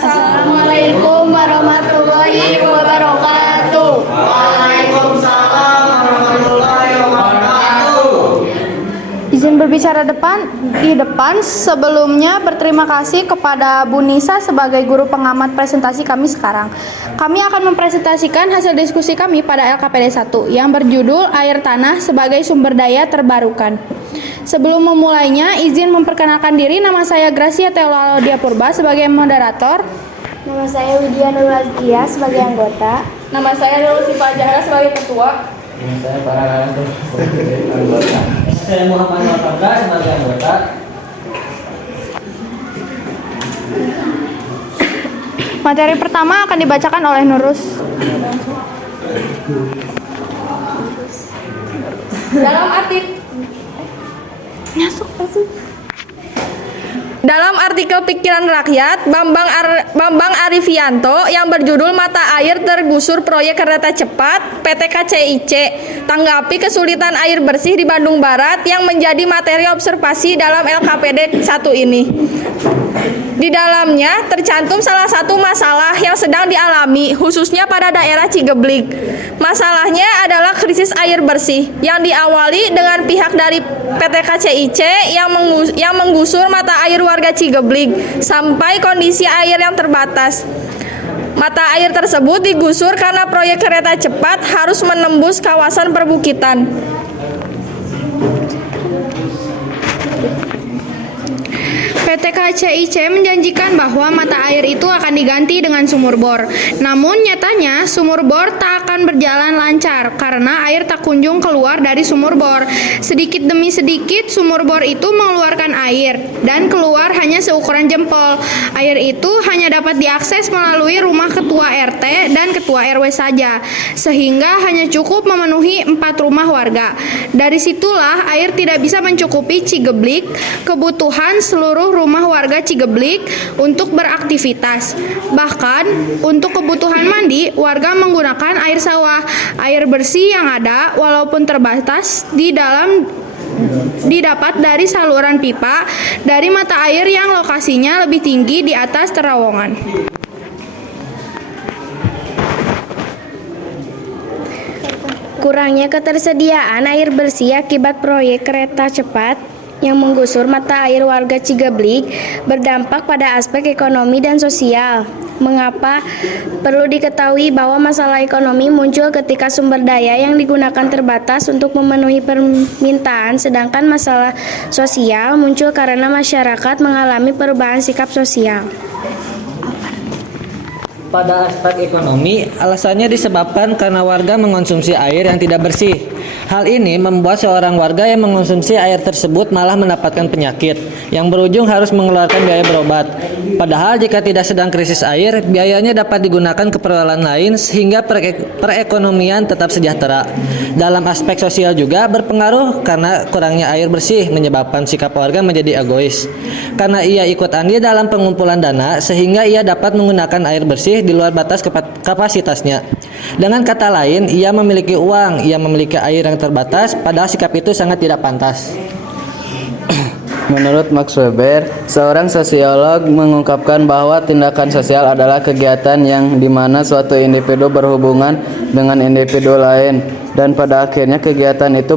Assalamualaikum warahmatullahi wabarakatuh. Waalaikumsalam warahmatullahi wabarakatuh. Izin berbicara di depan. Sebelumnya berterima kasih kepada Bu Nisa sebagai guru pengamat presentasi kami sekarang. Kami akan mempresentasikan hasil diskusi kami pada LKPD 1 yang berjudul Air Tanah sebagai Sumber Daya Terbarukan. Sebelum memulainya, izin memperkenalkan diri. Nama saya Gracia Teolodia Purba sebagai moderator. Nama saya Widya Nurwazkia sebagai anggota. Nama saya Nurul Sifajara sebagai ketua. Nama saya Pararanto sebagai anggota. Saya Muhammad Nurfadra sebagai anggota. Materi pertama akan dibacakan oleh Nurus. Dalam artikel Pikiran Rakyat, Bambang Arifianto yang berjudul Mata Air Tergusur Proyek Kereta Cepat PT KCIC, tanggapi kesulitan air bersih di Bandung Barat yang menjadi materi observasi dalam LKPD 1 ini. Di dalamnya tercantum salah satu masalah yang sedang dialami khususnya pada daerah Cigeblik. Masalahnya adalah krisis air bersih yang diawali dengan pihak dari PT KCIC yang menggusur mata air warga Cigeblik sampai kondisi air yang terbatas. Mata air tersebut digusur karena proyek kereta cepat harus menembus kawasan perbukitan. PT KCIC menjanjikan bahwa mata air itu akan diganti dengan sumur bor. Namun nyatanya sumur bor tak akan berjalan lancar karena air tak kunjung keluar dari sumur bor. Sedikit demi sedikit sumur bor itu mengeluarkan air dan keluar hanya seukuran jempol. Air itu hanya dapat diakses melalui rumah ketua RT dan ketua RW saja, sehingga hanya cukup memenuhi 4 rumah warga. Dari situlah air tidak bisa mencukupi Cigeblik, kebutuhan seluruh rumah warga Cigeblik untuk beraktivitas. Bahkan untuk kebutuhan mandi, warga menggunakan air sawah. Air bersih yang ada walaupun terbatas didapat dari saluran pipa dari mata air yang lokasinya lebih tinggi di atas terowongan. Kurangnya ketersediaan air bersih akibat proyek kereta cepat yang menggusur mata air warga Cigeblik berdampak pada aspek ekonomi dan sosial. Mengapa? Perlu diketahui bahwa masalah ekonomi muncul ketika sumber daya yang digunakan terbatas untuk memenuhi permintaan, sedangkan masalah sosial muncul karena masyarakat mengalami perubahan sikap sosial. Pada aspek ekonomi, alasannya disebabkan karena warga mengonsumsi air yang tidak bersih. Hal ini membuat seorang warga yang mengonsumsi air tersebut malah mendapatkan penyakit yang berujung harus mengeluarkan biaya berobat. Padahal jika tidak sedang krisis air, biayanya dapat digunakan keperluan lain sehingga perekonomian tetap sejahtera. Dalam aspek sosial juga berpengaruh karena kurangnya air bersih menyebabkan sikap warga menjadi egois. Karena ia ikut andil dalam pengumpulan dana sehingga ia dapat menggunakan air bersih di luar batas kapasitasnya. Dengan kata lain, ia memiliki uang, ia memiliki air yang terbatas, padahal sikap itu sangat tidak pantas. Menurut Max Weber, seorang sosiolog mengungkapkan bahwa tindakan sosial adalah kegiatan yang dimana suatu individu berhubungan dengan individu lain dan pada akhirnya kegiatan itu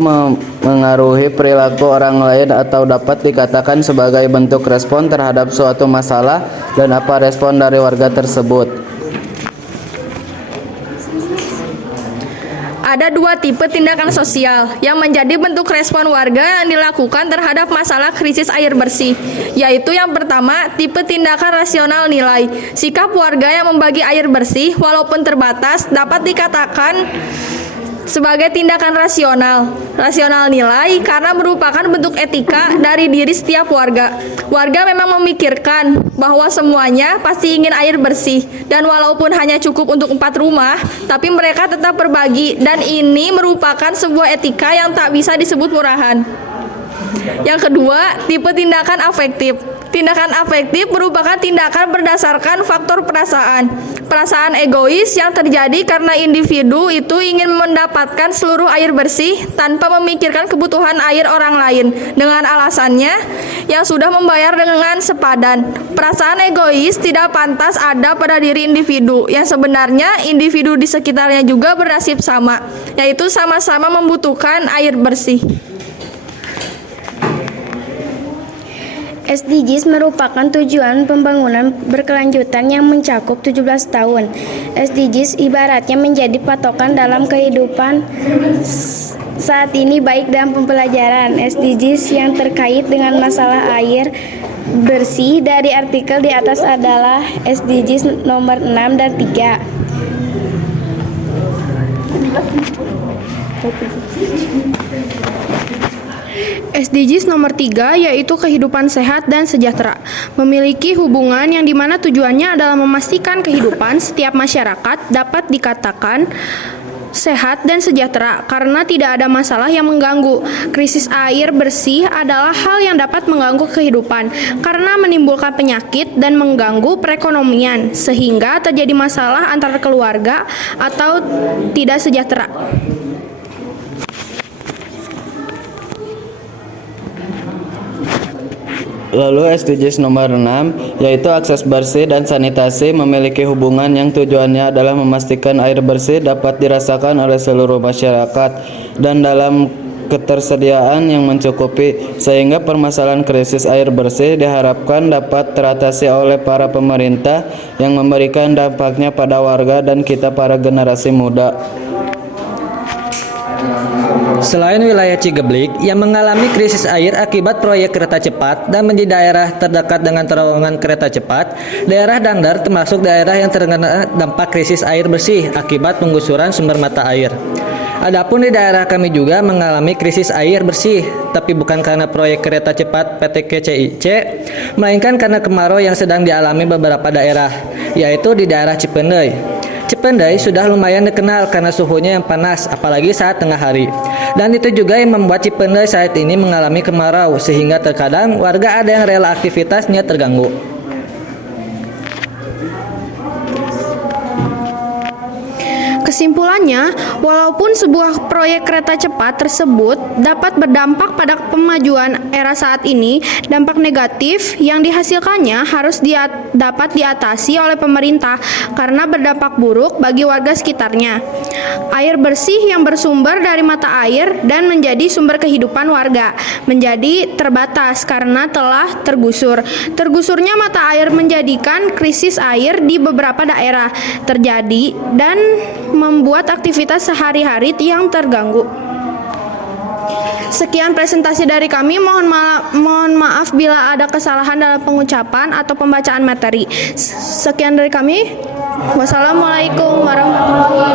mengaruhi perilaku orang lain atau dapat dikatakan sebagai bentuk respon terhadap suatu masalah dan apa respon dari warga tersebut. Ada 2 tipe tindakan sosial yang menjadi bentuk respon warga yang dilakukan terhadap masalah krisis air bersih, yaitu yang pertama, tipe tindakan rasional nilai. Sikap warga yang membagi air bersih walaupun terbatas dapat dikatakan sebagai tindakan rasional nilai karena merupakan bentuk etika dari diri setiap warga. Warga memang memikirkan bahwa semuanya pasti ingin air bersih dan walaupun hanya cukup untuk 4 rumah, tapi mereka tetap berbagi dan ini merupakan sebuah etika yang tak bisa disebut murahan. Yang kedua, tipe tindakan afektif. Tindakan afektif merupakan tindakan berdasarkan faktor perasaan. Perasaan egois yang terjadi karena individu itu ingin mendapatkan seluruh air bersih tanpa memikirkan kebutuhan air orang lain dengan alasannya yang sudah membayar dengan sepadan. Perasaan egois tidak pantas ada pada diri individu yang sebenarnya individu di sekitarnya juga bernasib sama, yaitu sama-sama membutuhkan air bersih. SDGs merupakan tujuan pembangunan berkelanjutan yang mencakup 17 tahun. SDGs ibaratnya menjadi patokan dalam kehidupan saat ini baik dalam pembelajaran. SDGs yang terkait dengan masalah air bersih dari artikel di atas adalah SDGs nomor 6 dan 3. SDGs nomor 3 yaitu kehidupan sehat dan sejahtera. Memiliki hubungan yang dimana tujuannya adalah memastikan kehidupan setiap masyarakat dapat dikatakan sehat dan sejahtera karena tidak ada masalah yang mengganggu. Krisis air bersih adalah hal yang dapat mengganggu kehidupan karena menimbulkan penyakit dan mengganggu perekonomian sehingga terjadi masalah antar keluarga atau tidak sejahtera. Lalu SDGs nomor 6 yaitu akses bersih dan sanitasi memiliki hubungan yang tujuannya adalah memastikan air bersih dapat dirasakan oleh seluruh masyarakat dan dalam ketersediaan yang mencukupi sehingga permasalahan krisis air bersih diharapkan dapat teratasi oleh para pemerintah yang memberikan dampaknya pada warga dan kita para generasi muda. Selain wilayah Cigeblik yang mengalami krisis air akibat proyek kereta cepat dan menjadi daerah terdekat dengan terowongan kereta cepat, daerah Dangdar termasuk daerah yang terkena dampak krisis air bersih akibat penggusuran sumber mata air. Adapun di daerah kami juga mengalami krisis air bersih, tapi bukan karena proyek kereta cepat PT KCIC, melainkan karena kemarau yang sedang dialami beberapa daerah, yaitu di daerah Cipendei. Cipendei sudah lumayan dikenal karena suhunya yang panas, apalagi saat tengah hari. Dan itu juga yang membuat Cipendei saat ini mengalami kemarau, sehingga terkadang warga ada yang rela aktivitasnya terganggu. Kesimpulannya, walaupun sebuah proyek kereta cepat tersebut dapat berdampak pada pemajuan era saat ini, dampak negatif yang dihasilkannya harus dapat diatasi oleh pemerintah karena berdampak buruk bagi warga sekitarnya. Air bersih yang bersumber dari mata air dan menjadi sumber kehidupan warga menjadi terbatas karena telah tergusur. Tergusurnya mata air menjadikan krisis air di beberapa daerah terjadi dan membuat aktivitas sehari-hari yang terganggu. Sekian presentasi dari kami. Mohon maaf bila ada kesalahan dalam pengucapan atau pembacaan materi. Sekian dari kami. Wassalamualaikum warahmatullahi wabarakatuh.